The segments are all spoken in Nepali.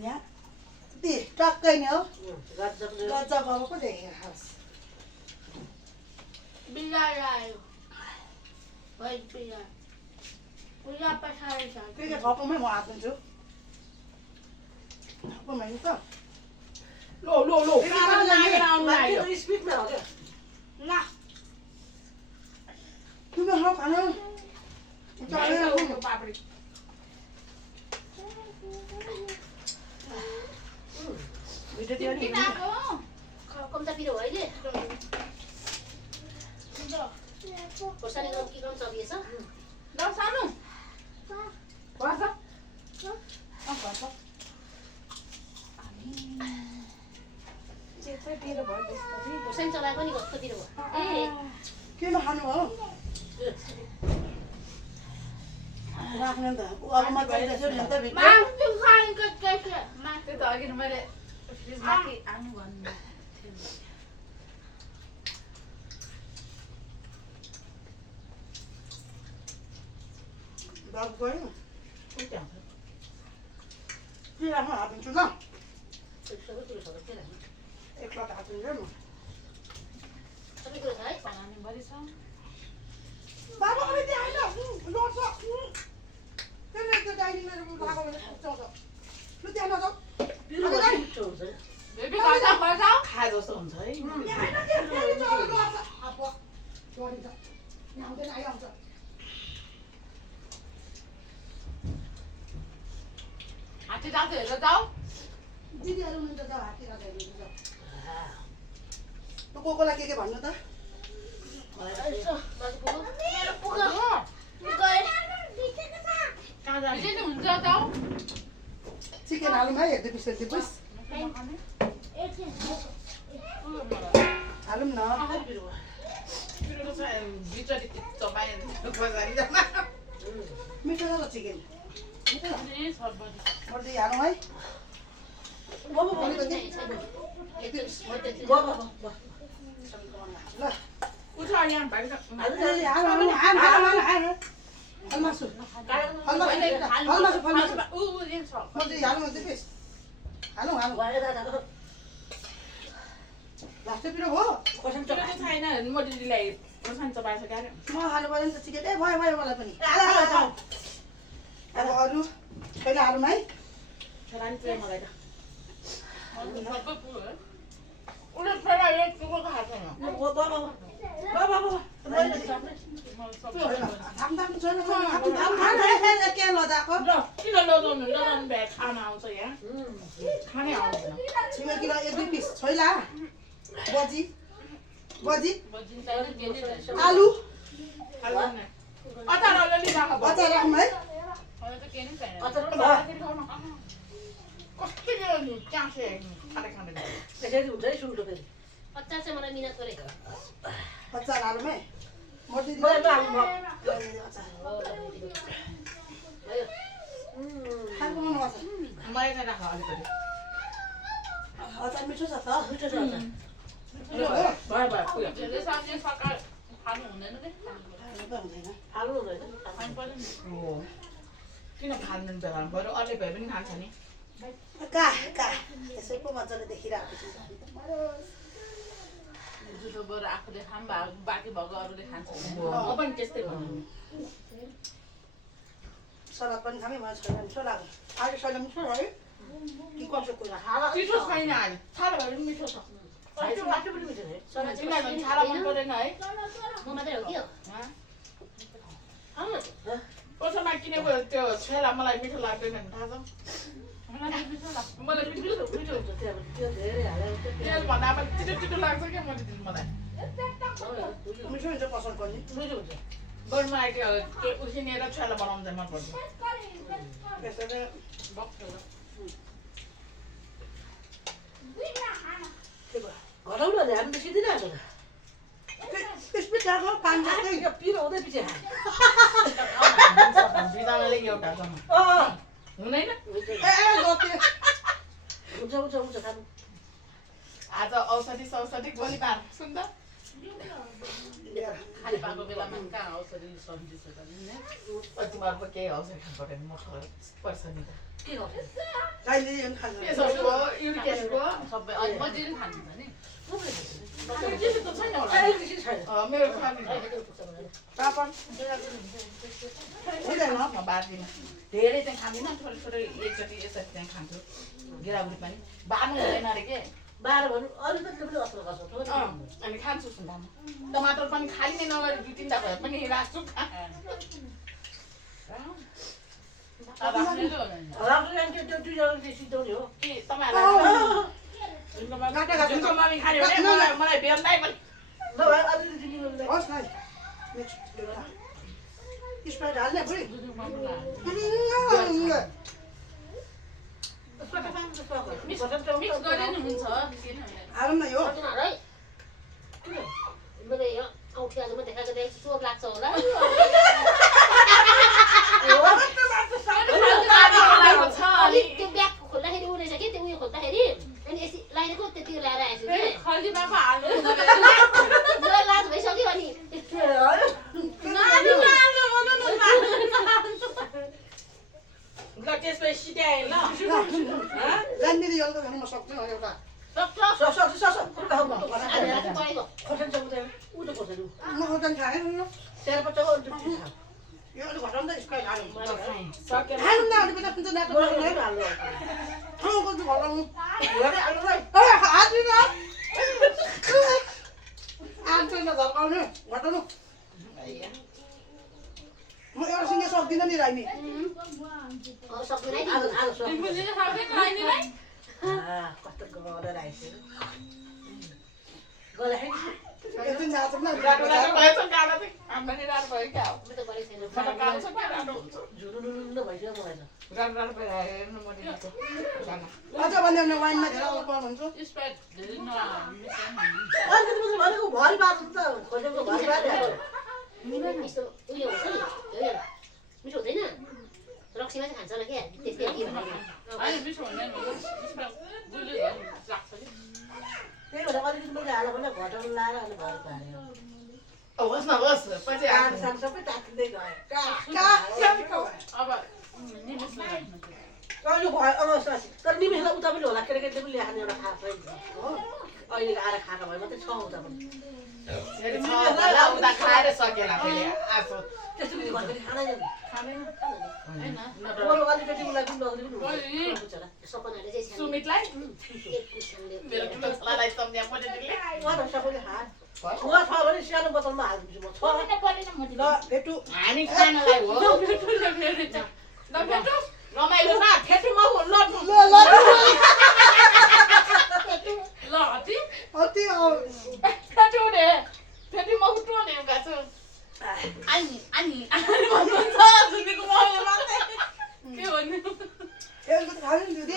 यहाँ ती टक्कै नि हो गजब अब पो देखेँ खास बिरालो आयो व्हाइट बिरालो पूजा पछाडि छ के खपमै म हाल्छु खपमै नि त लो लो लो स्पिडमा हो क्या ल तिम्रो खाऊ खानु पापडी भिडियो दियो नि कम्ता पिरो भयो अहिले खोर्सानी गरम के गरम चलिएछ ल सानो पर्छ खोर्सानी चलाएको नि कस्तो पिरो भयो ए केमा खानु हो राख्ने त अब म गइरहेछु नि त भिडियो मासु खानु कति मासु त्यो त अघि मैले फ्रिजमा के आउनु भन्नु बाबु गयो के आउँछ के राख्नु हालिदिन्छु ल सबै कुरो छ के राख्नु एकलट हालिदिन्छु म सबै कुरो छ है बनाउने बढी छ बाबु अहिले त्यहाँ होइन लड्छ त्यसले त्यो डाइनिङमा लगाएको भने पुग्छ लु त्यहाँ नजाऊ पिरो भयो मिठो हुन्छ बेबी गर्दा गर्दा खाए जस्तो हुन्छ है यहाँ होइन के फेरि चढ्छ लड्छ अब चढिन्छ यहाँ आउँदैन आइआउँछ हात्ती जान्छ हेरेर जाऊ दिदीहरू हुनुहुन्छ जाऊ हात्ती राजा हुनुहुन्छ तँ को कोलाई के भन्नु त यसो बाजु पुग्यो मेरो पुग्यो गए कहाँ जाने नि हुन्छ जाऊ चिकन हालौँ है हेर्दै पिस हेर्दै पिस हालौँ न पिरो भयो पिरो छ भित्र चपाए बजारी जाना मिठो छ त चिकन ए सर्बत गर्दै हालौँ है बाबु ल उठ यहाँ भाइ फलमासु हालौँ हालौँ भयो दादा लास्ट पिरो हो खोर्सानी त्यो चलाएको छैन म दिदीलाई खोर्सानी चपाएछ क्या म खानु पऱ्यो नि त चिकन ए भयो भयो मलाई पनि अब अरू पहिला हालौँ है छोराले चाहिँ मलाई त सबै पुरो है उसले छोरा यो चुको खाएको छैन के लजाको ल किन लजाउनु लजाउनु भए खान आउँछ यहाँ खानै आउँदैन छिमेकीलाई एक दुई पिस छोइला बजी बजी आलु अचार अलिअलि राख अचार राखौँ है अचार पनि भयो कस्तो चासे खाँदै खाँदैन यसरी हुन्छ है सुल्टो फेरि अचार चाहिँ मलाई मिहिनेत गरेको अचार हालौँ है म दिदी खानु मन पर्छ मलाई राख अलिकति अचार मिठो छ त मिठो छ अचार भयो भयो पुग्यो त्यसले सब्जी सकाळ खानु हुँदैन रे हुँदैन हाल्नु हुँदैन खानु पर्यो नि हो किन खाँदैन बेला बरु अरूले भए पनि खान्छ नि का यसै पो मजाले देखिरहेको छु जुठो बरु आफूले खाम बाँकी भएको अरूले खान्छ म पनि त्यस्तै भन्नु सलाद पनि खामै मलाई छैन मिठो लाग्यो अहिले छैन मिठो है कि कसो कुरा चिसो छैन अहिले छाला भए पनि मिठो छ माटो पनि मिठो छ है किनभने छाला मन परेन है म मात्रै हो कि हो कसैमा किनेको त्यो छेला मलाई मिठो लाग्दैन नि थाहा छ मलाई मिठो लाग्छ मलाई मिठो मिठो हुन्छ त्यो धेरै हालेर तेल भन्दा अब छिटो छिटो लाग्छ क्या मैले दिनु मलाई मिठो हुन्छ पसल पनि मिठो हुन्छ बरु मलाई त्यो उसिनेर छेला बनाउनु चाहिँ मनपर्छ त्यसरी घटाउनु भने हामी त सिधै नै हाल्छ स्पिड राख्नु पानी जस्तै यो पिरो हुँदै पछि बिदाले एउटा छ हुँदैन हुन्छ हुन्छ हुन्छ खानु आज औषधि सौषधि गोली पार सुन त खाली पाएको बेलामा कहाँ औषधि सब्जी छ त कति बार पो केही औषधि खानु पर्दैन म पर्छ नि त के गर्छ दाइले यो खान्छ पेसोको युरिक एसिडको सबै अनि मजिलो खानुहुन्छ नि त्यस्तो त छैन होला मेरो खाने पापड हुँदैन म बार्दिनँ धेरै चाहिँ खाँदिनँ थोरै थोरै एकचोटि यसरी चाहिँ खान्छु गिराउरी पनि बार्नु हुँदैन अरे के बाह्र भन्नु अरू त पनि असल गर्छ अनि खान्छु सुन्दामा टमाटर पनि खालि नै नगरी 2-3 भए पनि राख्छु राम्रो जान्थ्यो त्यो दुईजना सिद्धाउने हो कि तपाईँहरूलाई जुनको मम्मी खाने भने मलाई बेल्दै पनि नभए अलिअलि दिनु होस् न स्प्राइट हाल्ने बुढी मिक्स गरे नि हुन्छ हालौँ न यो मैले यो औँठीहरूमा देखाएको देखेको चोर लाग्छ होला अलिक त्यो ब्याग खोल्दाखेरि उ रहेछ कि त्यो उयो खोल्दाखेरि अनि यसरी लाइनको त्यति ल्याएर आएछु कि खल्तीमा पो हाल्नु मलाई लाज भइसक्यो अनि त्यसपछि सिध्याएँ ल जान्दिनँ यो त म सक्छु एउटा परेको म खोर्सानी खाएँ यो अलिक घटाउनु त स्प्राइट हालौँ हालौँ न अलिक बच्चा कुन चाहिँ नाटक ठाउँको चाहिँ घटाउनु हाल्दिनँ आँट्दैन झर्काउनु घटाउनु म एउटा सिङ्गे सक्दिनँ नि राइनी सक्दैन कस्तो गरेर आइसक्यो गर्दाखेरि एकदिन नाचौँ न रातो रातो भएछ कालो चाहिँ आम्दानी रातो भयो क्या हो म त गरेको छैन मलाई कालो छ क्या रातो हुन्छ झुरुरुरुरु भइसक्यो मलाई त रातो रातो भएर हेर्नु म दिन्छु अझ भन्यो भने वाइनमा धेरै अल्कोहल हुन्छ स्प्राइट धेरै नमिसाउनु अलिकति मात्रै भनेको भरि बाँच्नु त खोजेको भरि बाँधिहाल्यो यस्तो उयो हुन्छ नि होइन मिठो हुँदैन रक्सीमा चाहिँ खान्छ होला क्या त्यस्तै होइन मिठो हुँदैन स्प्राइट गुलियो लाग्छ कि त्यही भएर अलिकति मैले हाल्यो भने घटाउनु लाएर अनि भरि पार्यो होस् न होस् पछि आएर सानो सबै तातिँदै गयो अब निमिस राख्नु अहिले भयो अब तर निमेषलाई उता पनि होला केटाकेटीले पनि ल्याएर एउटा खाएको हो अहिले आएर खाएको भए मात्रै छ उता पनि उता खाएर सकेला फेरि आसो त्यस्तो पनि घरको खाँदैन खाँदैन बरु अलिकति उसलाई पनि नगरी पनि हुन्छ होला सपनाले चाहिँ सुमितलाई एक कुसनले मेरो ठुलो छोरालाई सम्झ्या पटेलले उहाँ सबैले खाए उहाँ छ भने सानो बोतलमा हालिदिन्छु म छ ल भेटु हामी खानलाई हो ल भेटु रमाइलो न फेटु म लड्नु ल हति अति फेटु रे फेटु म उठ्नु नि गाछु अनि भन्नुहुन्छ सुनेको म मात्रै के भन्नु यसको त खानु नि दिदी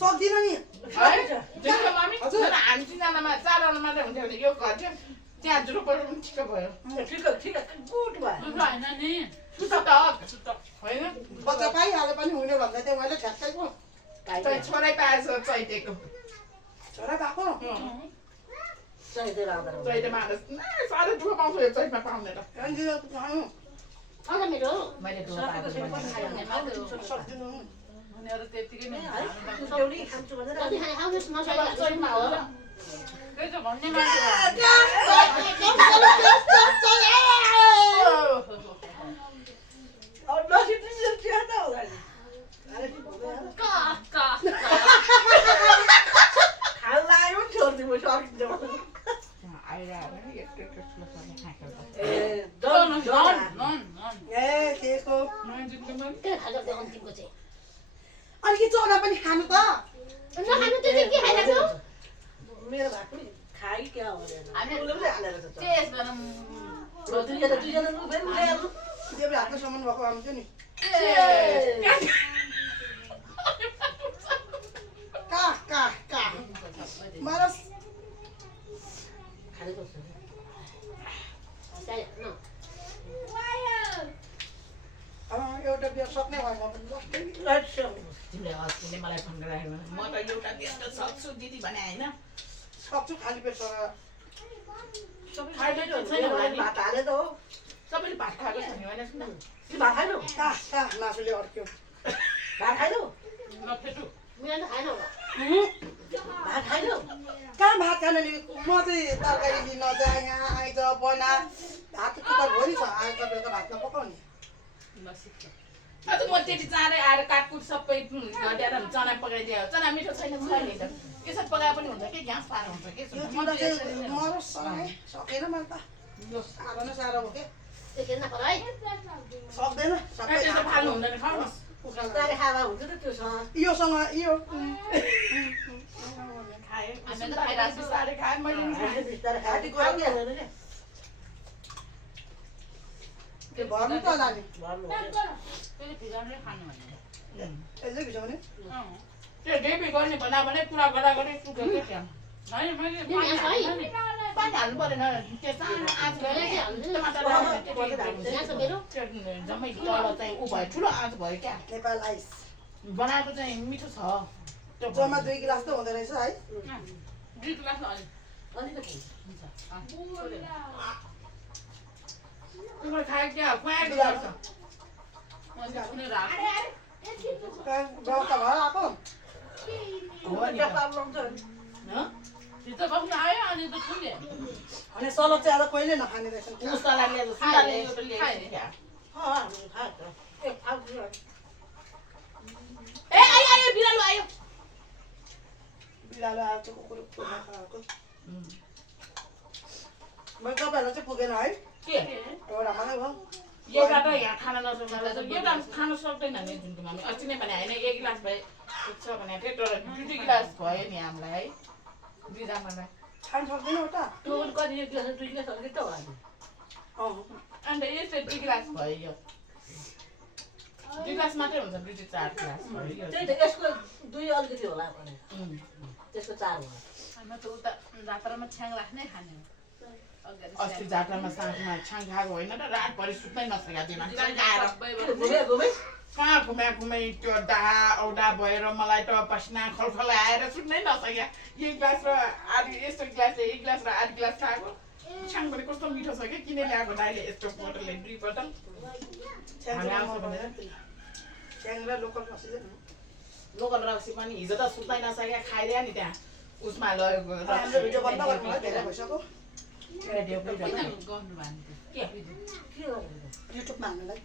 सक्दिनँ नि जुनको मामी हामी 3 जनामा 4 जना मात्रै हुन्थ्यो भने यो घर चाहिँ त्यहाँ जुरुपर पनि ठिक भयो ठिक गुड भयो होइन नि सुत होइन बच्चा पाइहाले पनि हुने भन्दा त्यो मैले ठ्याक्कै पो छोरै पाएछ चैतेको छोरा पाएको चाहिँदै राख्दा चैते मानस साह्रै दुःख पाउँछु यो चैतमा पाउने त खानु आउँछ मेरो मैले दुःख पाएको सक्दिनँ उनीहरू त्यतिकै नै एउटै खान्छु भनेर जति खाने खानुहोस् नसकेको चैतमा हो र त्यही त भन्ने मान्छे अब नसिद्धिन्छ त्यो त होला नि खान लाग्यो नि छोडिदिनु सकिन्छ ए ए केको त्यो खाजा त्यो अन्तिमको चाहिँ अनि के चौरा पनि खानु त नखानु त्यो चाहिँ के खाइरहेको मेरो भात पनि खाइ क्या हो भनेर हामी उसले पनि हालेर छ टेस्ट गरौँ दुईजना लु फेरि उठाइहाल्नु देवले हातसम्म भएको आउँथ्यो नि का मारस खानेको छ एउटा बिहा सक्ने भयो म पनि तिमीले अस्तिले मलाई फोन गरेर म त एउटा व्यस्त सक्छु दिदी भने होइन सक्छु खाली पेट सर भात हाले त हो सबैले भात खाएको छ नि होइन सुन तिमी भात खाएनौ कहाँ मासुले अड्क्यो भात खाएनौ नफेटु मिना त खाएन होला भात खाएनौ कहाँ भात खाने नि म चाहिँ तरकारी लिन जाएँ यहाँ आइज बना भात कुकर भरि छ आइज बेलुका भात नपकाउने आज म त्यति चाँडै आएर काटकुट सबै घटेर चना पकाइदियो चना मिठो छैन नि त यसो पकाए पनि हुन्छ कि ग्यास पार हुन्छ कि यो चिउरा चाहिँ मरोसँग सकेन मैले त यो साह्रो न साह्रो हो के त्यति नपर है सक्दैन सबै त्यस्तो फाल्नु हुँदैन खाउनुहोस् तारे खाँदा हुन्छ त त्योसँग योसँग यो खाएँ बिस्तारै खाएँ मैले पनि खाएँ बिस्तारै खाँदै खाइहाल्दैन क्या त्यो भर्नु त लाने त्यसले भिजाउनै खानु भने यसले भिजाउने त्यो डेबी गर्ने भन्दा भने पुरा गर्दा गर्दै सुकेको त्यहाँ होइन मैले पानी हाल्नु परेन त्यो सानो आँच जम्मै तल चाहिँ ऊ भयो ठुलो आँच भयो क्या नेपाल आइस बनाएको चाहिँ मिठो छ त्यो जम्मा 2 गिलास त हुँदो रहेछ है 2 गिलास अलिकति तिम्रो खायो क्या खुवाएको गर्छ व्रत भएर आएको हो नि भित्र बस्नु आयो अनि त सुने अनि सलद चाहिँ आज कहिले नखाने रहेछ मुसलाले सुनाले यो त ल्याएछ क्या ए आयो आयो बिरालो आयो बिरालो आएको छ कुकुर खाएको मैले तपाईँहरूलाई चाहिँ पुगेन है के एउटा मात्रै भयो एउटा त यहाँ खान नसक्दा एउटा खान सक्दैन नि जुनको मामी अस्ति नै भने होइन 1 गिलास भए छ भने थियो तर 2 गिलास भयो नि हामीलाई है दुईजनालाई खान सक्दैन एउटा त्यो पनि कति 1 गिलास 2 गिलास अलिकति त होला अन्त यस्तै 2 गिलास भयो यो 2 गिलास मात्रै हुन्छ 2 4 गिलास भयो यो त्यही त यसको 2 अलिकति होला भने त्यसको 4 होला म त उता जात्रामा छ्याङ राख्नै खाने हो अस्ति जात्रामा साँझमा छाङ खाएको होइन र रातभरि सुत्नै नसकेको थिएन छाङ खाएर घुमे कहाँ घुमे त्यो डाहा औडा भएर मलाई त पसिना खलखल आएर सुत्नै नसक्यो 1 गिलास र आधी यस्तो गिलास 1 गिलास र आधी गिलास खाएको छाङ पनि कस्तो मिठो छ कि किन ल्याएको दाइले यस्तो बोतलले 2 बोतल च्याङ्रा लोकल मसिज लोकल रक्सी पनि हिजो त सुत्नै नसक्यो खाइदियो नि त्यहाँ उसमा लगेको हाम्रो भिडियो बन्द गर्नु भयो धेरै भइसक्यो रेडियो गर्नु भयो के के गर्नु युट्युबमा हाल्नुलाई